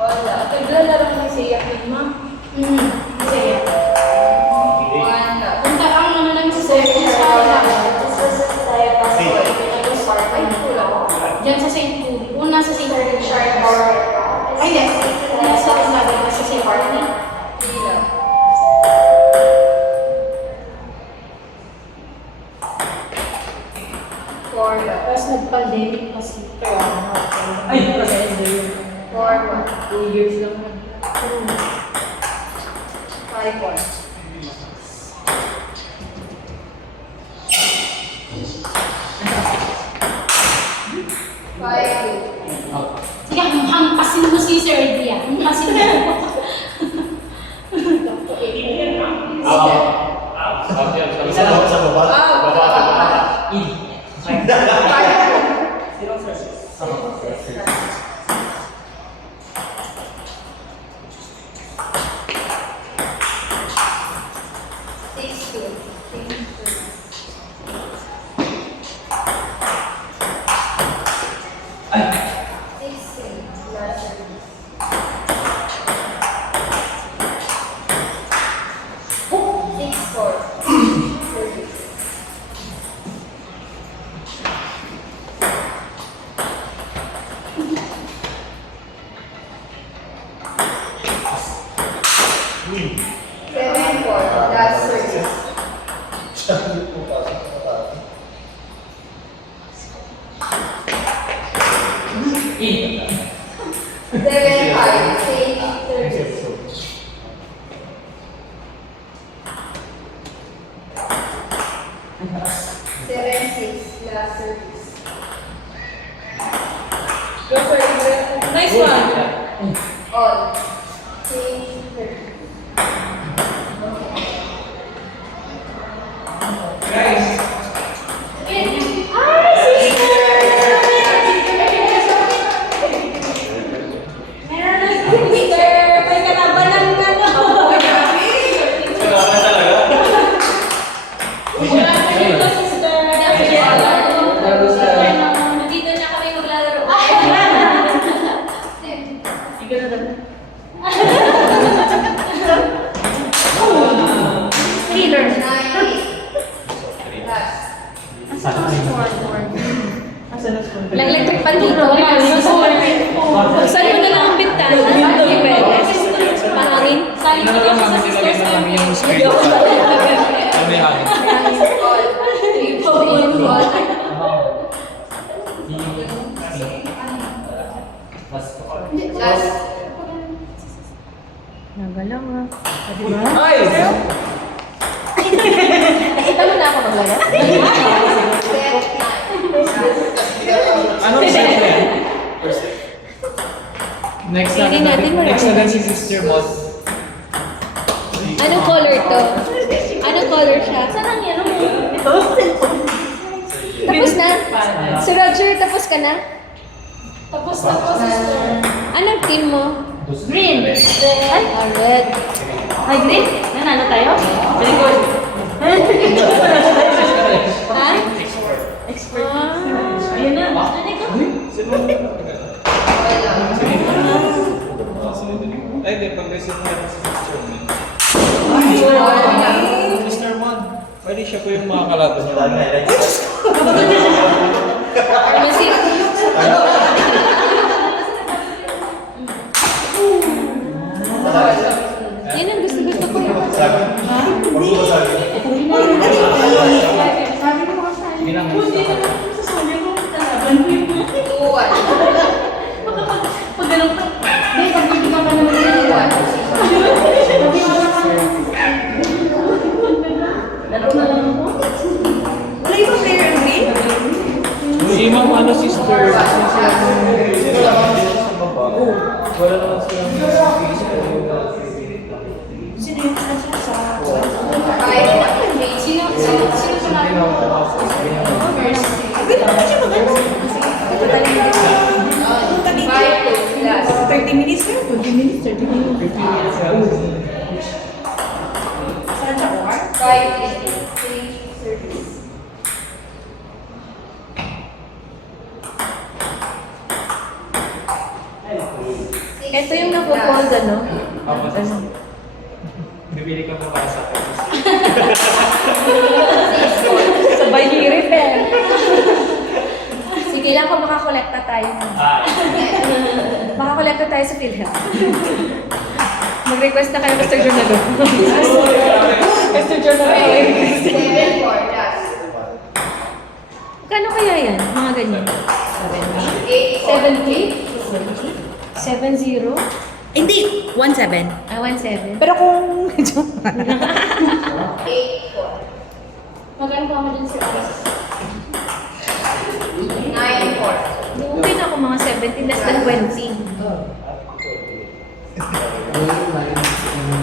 Wala. Naglalaro mo si Yakin, ma? Sige. Wala. Punta ang naman namin sa St. Diyan sa St. Paul. Una sa St. Paul. Ay, hindi. Una sa St. Paul. Hila. Wala. Tapos nag-pandemic kasi. Ay, kasi Wala. 2 years lang man. 5-1. Sige, hampasin mo si Sir Edia. Hampasin mo. Sa baba. Nice one. All. Electric pan dito. Saan mo na lang ang bintana? Hindi pwede. Mahangin. Sali mo lang sa sisters namin. yung screen. Ano may hangin? Nagalang ah. Nice! Nakita mo na ako maglaro? Anong set na yan? Next na, Tingnan natin mo. next na si Sister Mod. Anong color to? Anong color siya? Saan ang yellow mo? Tapos na? Si Roger, tapos ka na? Tapos, sister. Anong team mo? Green. Ay, red. Ay, green? Nanalo tayo? Very good. Ha? Expert. Ah. Ayun na. Ano ko? Ay, di, pag-resit na si Sister Mod. Sister Mod, pwede siya po yung mga kalaban niya. Kasi, yan ang gusto ko. Ha? Hindi naman. Pag ganun pa. Laro na lang ako. Wala yung player in green? Si Ma'am, ano, Sister? Wala naman silang Sino yung nasa sa... Sino pa na? Pwede naman siya maganda. Ito tayo yung 30 minutes na? 20 minutes, 30 minutes. Saan siya ko? 5, 3, 30. Ito yung napo-fold, ano? Bibili ka pa para sa akin. Sabay ni repair. Sige lang kung makakolekta tayo. Makakolekta tayo sa PhilHealth. Mag-request na kayo, Mr. Jornalo. Mr. Jornalo. 7, 4, last. Kano kaya yan? Mga ganyan. 8, 70? 70? Hindi, 17. Ah, 17. Pero kung medyo 8, 4. Magkano pa ako dun sa oras? 9, 4. Okay na ako mga 70, less than 20.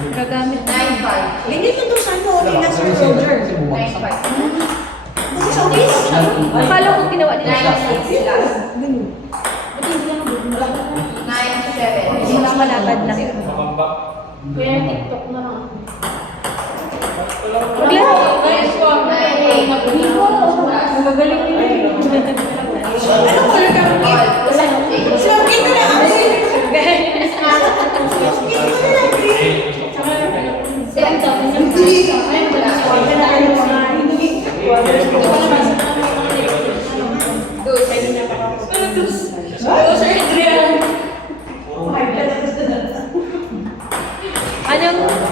Gagamit 9, 5. Hindi mo doon saan mo ulit na Sir Roger. 9, 5. Doon sa office. Akala ko ginawa nila 9, 6, last. Buti hindi lang doon. 9, Hindi 7. lang malapad lang. Makamba. Kaya TikTok na lang. Maglaro. Magagaling nila eh. Ano color ka mo? Sir, ito na ang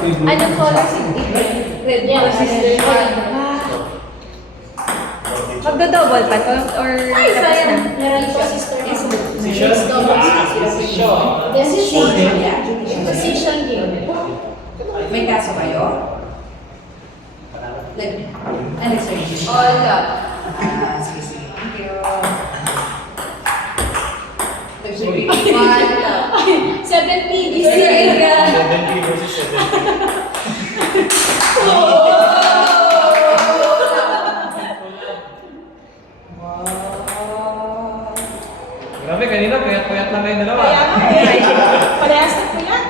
Anong color si Red? Yeah, sister. Magdo-double pa to? Or tapos na? Meron po sister. Position? Position. Decision. Position game. May kaso kayo? Ano, sir? All up. Sige, sige. Thank you. 1 up. 70. This Sir Adrian. 70 versus 70. Grabe, kanina puyat-puyat lang kayong dalawa. Parehas na po yan.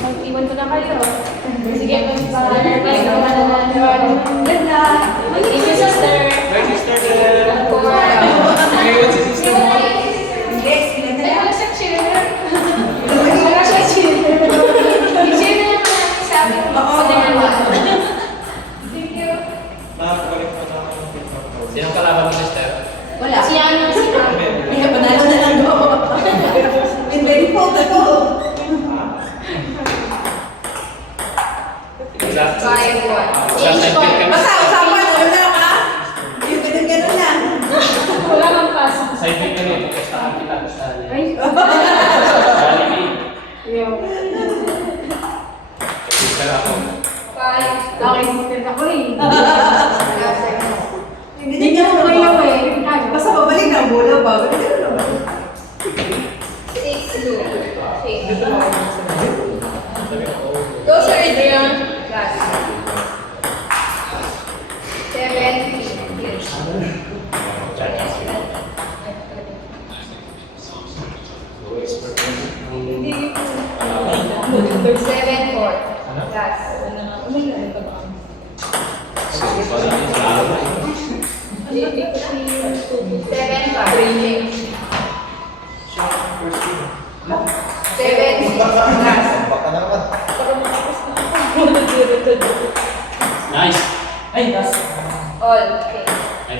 Mag-iwan ko na kayo. Sige, mag-bahalar kayo. Ganda. Thank you, sister. Bye, sister Del. Okay, what's si sister mo? Hindi, sila na Ay, lang. wala siya cheer. Wala siya cheer. I-cheer na lang natin sa akin. Oo, Thank you. Nakakabalik pa naman yung TikTok ko. Sinong kalaban mo, sister? Wala. Si ano, si Kaya panalo na lang do. Win very cold ako. Sa 5, 1. side pick kami. Basta usapan, wala ka. Yung ganun-ganun lang. Wala kang pasok. Side pick kami. Pustahan kita. Ay, Sister ako. 5, okay, sister ako eh. Hindi niya mo kayo eh. Basta babalik na bola ba? Ganun naman. 6, 2. Go, Sir Adrian. Last. 7, 7, 4. Last. 7, 5. 7, 6. Last. Nice. Ay, das. All. Okay. Ay,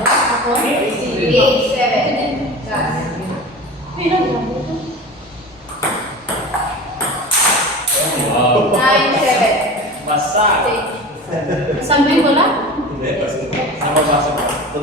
Ako? 8, 7. Last. wow. 9, 7. Basa. Sabi mo lang? Hindi, kasi nababasa ko. Ito